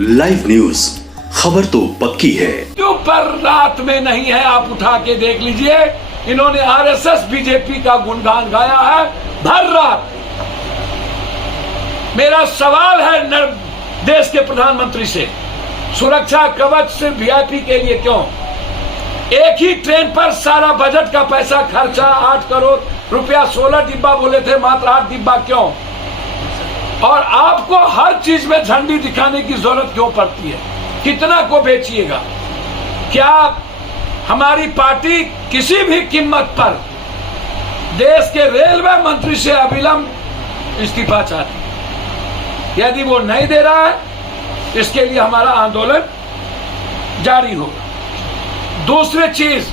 Live news, खबर तो पक्की है। क्यों पर रात में नहीं है, आप उठा के देख लीजिए। इन्होंने आरएसएस बीजेपी का गुणगान गाया है भर रात। मेरा सवाल है देश के प्रधानमंत्री से, सुरक्षा कवच सिर्फ वीआईपी के लिए क्यों? एक ही ट्रेन पर सारा बजट का पैसा खर्चा 8 करोड़ रुपया, 16 डिब्बा बोले थे, मात्र 8 डिब्बा क्यों? और आपको हर चीज में झंडी दिखाने की जरूरत क्यों पड़ती है? कितना को बेचिएगा? क्या हमारी पार्टी किसी भी कीमत पर देश के रेलवे मंत्री से अविलंब इस्तीफा चाहती है? यदि वो नहीं दे रहा है, इसके लिए हमारा आंदोलन जारी होगा। दूसरी चीज,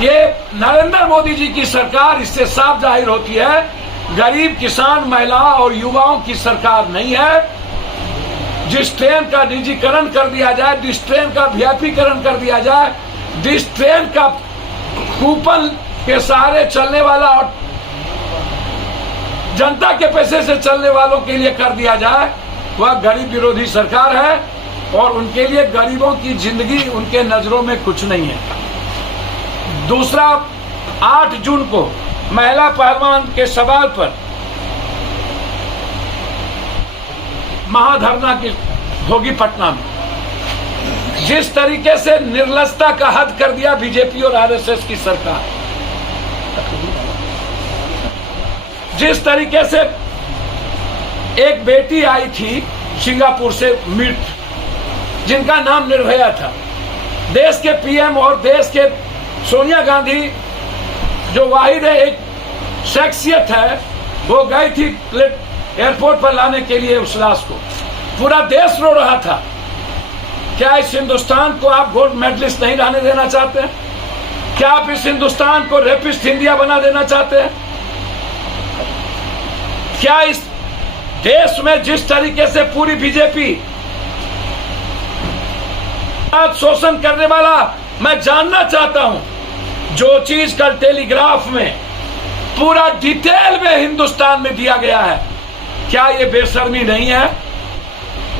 ये नरेंद्र मोदी जी की सरकार, इससे साफ जाहिर होती है गरीब, किसान, महिला और युवाओं की सरकार नहीं है। जिस ट्रेन का निजीकरण कर दिया जाए, जिस ट्रेन का वीआईपीकरण कर दिया जाए, जिस ट्रेन का कूपन के सहारे चलने वाला और जनता के पैसे से चलने वालों के लिए कर दिया जाए, वह गरीब विरोधी सरकार है और उनके लिए गरीबों की जिंदगी उनके नजरों में कुछ नहीं है। दूसरा, 8 जून को महिला पहलवान के सवाल पर महाधरना की होगी पटना में। जिस तरीके से निर्लजता का हद कर दिया बीजेपी और आरएसएस की सरकार, जिस तरीके से एक बेटी आई थी सिंगापुर से मृत, जिनका नाम निर्भया था, देश के पीएम और देश के सोनिया गांधी जो वाहिद एक शख्सियत है, वो गई थी एयरपोर्ट पर लाने के लिए उस लाश को। पूरा देश रो रहा था। क्या इस हिंदुस्तान को आप गोल्ड मेडलिस्ट नहीं रहने देना चाहते हैं? क्या आप इस हिंदुस्तान को रेपिस्ट इंडिया बना देना चाहते हैं? क्या इस देश में जिस तरीके से पूरी बीजेपी शोषण करने वाला, मैं जानना चाहता हूं जो चीज कल टेलीग्राफ में पूरा डिटेल में हिंदुस्तान में दिया गया है, क्या ये बेशर्मी नहीं है?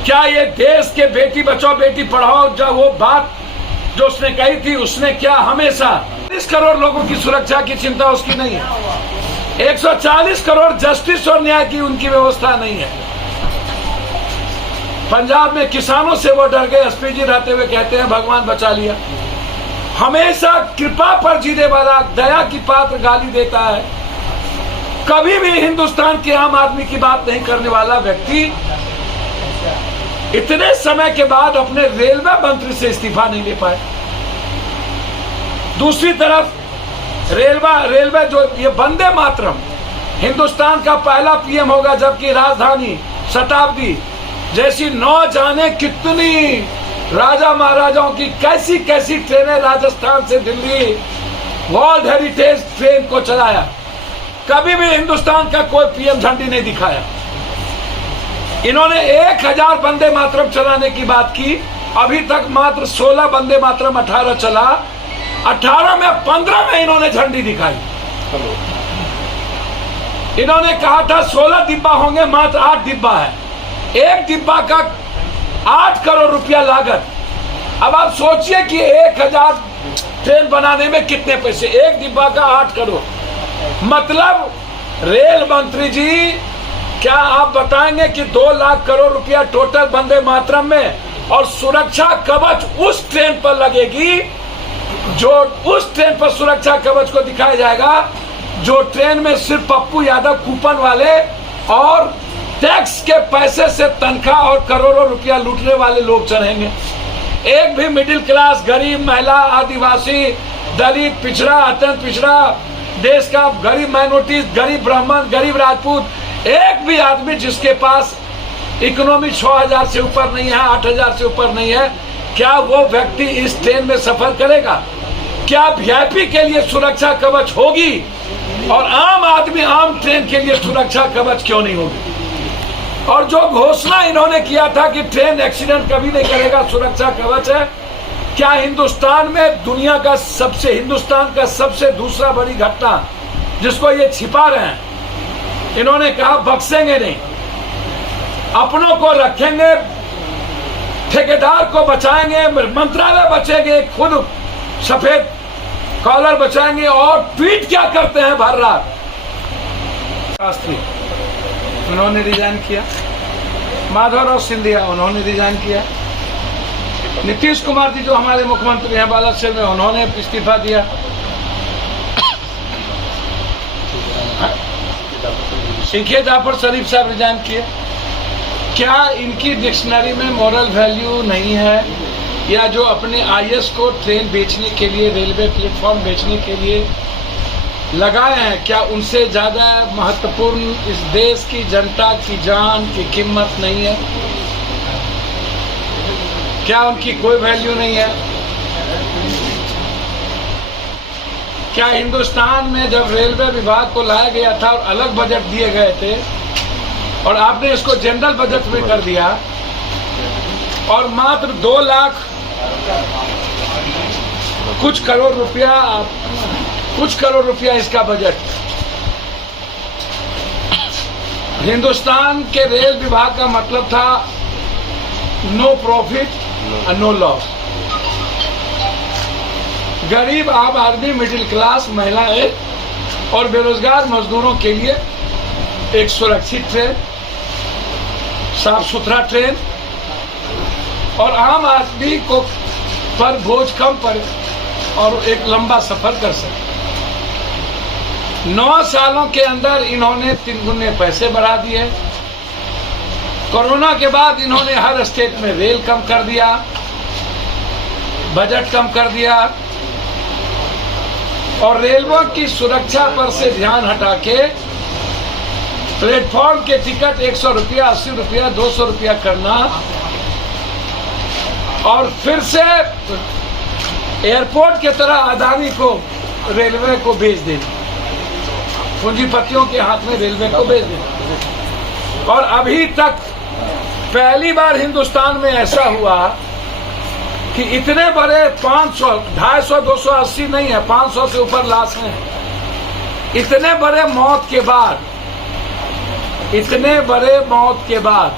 क्या ये देश के बेटी बचाओ बेटी पढ़ाओ जो वो बात जो उसने कही थी, उसने क्या हमेशा 40 करोड़ लोगों की सुरक्षा की चिंता उसकी नहीं है? 140 करोड़ जस्टिस और न्याय की उनकी व्यवस्था नहीं है। पंजाब में किसानों से वो डर गए, एसपी जी रहते हुए कहते हैं भगवान बचा लिया। हमेशा कृपा पर जीने वाला, दया की पात्र गाली देता है, कभी भी हिंदुस्तान के आम आदमी की बात नहीं करने वाला व्यक्ति इतने समय के बाद अपने रेलवे मंत्री से इस्तीफा नहीं ले पाए। दूसरी तरफ रेलवे जो ये वंदे मातरम, हिंदुस्तान का पहला पीएम होगा, जबकि राजधानी शताब्दी जैसी न जाने कितनी राजा महाराजाओं की कैसी कैसी ट्रेनें राजस्थान से दिल्ली वर्ल्ड हेरिटेज ट्रेन को चलाया, कभी भी हिंदुस्तान का कोई पीएम झंडी नहीं दिखाया। इन्होंने 1000 वंदे मातरम चलाने की बात की, अभी तक मात्र 16 वंदे मातरम 18 चला, 18 में 15 में इन्होंने झंडी दिखाई। इन्होंने कहा था 16 डिब्बा होंगे, मात्र 8 डिब्बा है। एक डिब्बा का 8 करोड़ रुपया लागत। अब आप सोचिए कि 1000 ट्रेन बनाने में कितने पैसे, एक डिब्बा का 8 करोड़। मतलब रेल मंत्री जी, क्या आप बताएंगे कि 2 लाख करोड़ रुपया टोटल वंदे मातरम में, और सुरक्षा कवच उस ट्रेन पर लगेगी जो उस ट्रेन पर सुरक्षा कवच को दिखाया जाएगा जो ट्रेन में सिर्फ पप्पू यादव कूपन वाले और टैक्स के पैसे से तनख्वाह और करोड़ों रुपया लूटने वाले लोग चढ़ेंगे। एक भी मिडिल क्लास, गरीब, महिला, आदिवासी, दलित, पिछड़ा, अत्यंत पिछड़ा, देश का गरीब माइनॉरिटी, गरीब ब्राह्मण, गरीब राजपूत, एक भी आदमी जिसके पास इकोनॉमी 6000 से ऊपर नहीं है, 8000 से ऊपर नहीं है, क्या वो व्यक्ति इस ट्रेन में सफर करेगा? क्या वीआईपी के लिए सुरक्षा कवच होगी और आम आदमी, आम ट्रेन के लिए सुरक्षा कवच क्यों नहीं होगी? और जो घोषणा इन्होंने किया था कि ट्रेन एक्सीडेंट कभी नहीं करेगा, सुरक्षा कवच है, क्या हिंदुस्तान में हिंदुस्तान का सबसे दूसरा बड़ी घटना जिसको ये छिपा रहे हैं, इन्होंने कहा बख्शेंगे नहीं, अपनों को रखेंगे, ठेकेदार को बचाएंगे, मंत्रालय बचेंगे, खुद सफेद कॉलर बचाएंगे। और ट्वीट क्या करते हैं भर रात? शास्त्री उन्होंने रिजाइन किया, माधवराव सिंधिया उन्होंने रिजाइन किया, नीतीश कुमार जी जो हमारे मुख्यमंत्री हैं बालासिर में, उन्होंने इस्तीफा दिया, सीखे जाफर शरीफ साहब रिजाइन किए। क्या इनकी डिक्शनरी में मॉरल वैल्यू नहीं है? या जो अपने आईएएस को ट्रेन बेचने के लिए, रेलवे प्लेटफॉर्म बेचने के लिए लगाए हैं, क्या उनसे ज्यादा महत्वपूर्ण इस देश की जनता की जान की कीमत नहीं है? क्या उनकी कोई वैल्यू नहीं है? क्या हिंदुस्तान में जब रेलवे विभाग को लाया गया था और अलग बजट दिए गए थे और आपने इसको जनरल बजट में कर दिया और मात्र 2 लाख कुछ करोड़ रुपया इसका बजट, हिंदुस्तान के रेल विभाग का मतलब था नो प्रॉफिट नो लॉस। गरीब आम आदमी, मिडिल क्लास, महिलाएं और बेरोजगार मजदूरों के लिए एक सुरक्षित ट्रेन, साफ सुथरा ट्रेन और आम आदमी को पर बोझ कम पड़े और एक लंबा सफर कर सके। 9 सालों के अंदर इन्होंने 3 गुने पैसे बढ़ा दिए। कोरोना के बाद इन्होंने हर स्टेट में रेल कम कर दिया, बजट कम कर दिया और रेलवे की सुरक्षा पर से ध्यान हटा के प्लेटफॉर्म के टिकट 100 रुपया, 80 रुपया, 200 रुपया करना और फिर से एयरपोर्ट के तरह अदानी को, रेलवे को बेच देना, पूंजीपतियों के हाथ में रेलवे को बेच देना। और अभी तक पहली बार हिंदुस्तान में ऐसा हुआ कि इतने बड़े 500, 250, 280 नहीं है, 500 से ऊपर लाश हैं। इतने बड़े मौत के बाद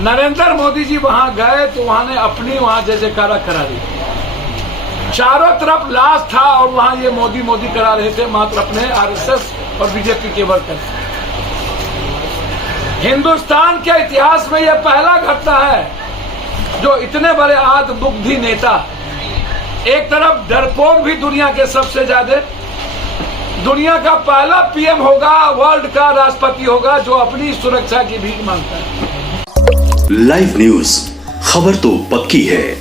नरेंद्र मोदी जी वहां गए तो वहां जय जयकारा करा दी। चारों तरफ लाश था और वहां ये मोदी मोदी करा रहे थे, मात्र अपने आरएसएस और बीजेपी के वर्कर। हिंदुस्तान के इतिहास में यह पहला घटना है जो इतने बड़े आत्मबुद्धि नेता, एक तरफ डरपोक भी दुनिया के सबसे ज्यादा, दुनिया का पहला पीएम होगा, वर्ल्ड का राष्ट्रपति होगा जो अपनी सुरक्षा की भीख मांगता है। लाइव न्यूज, खबर तो पक्की है।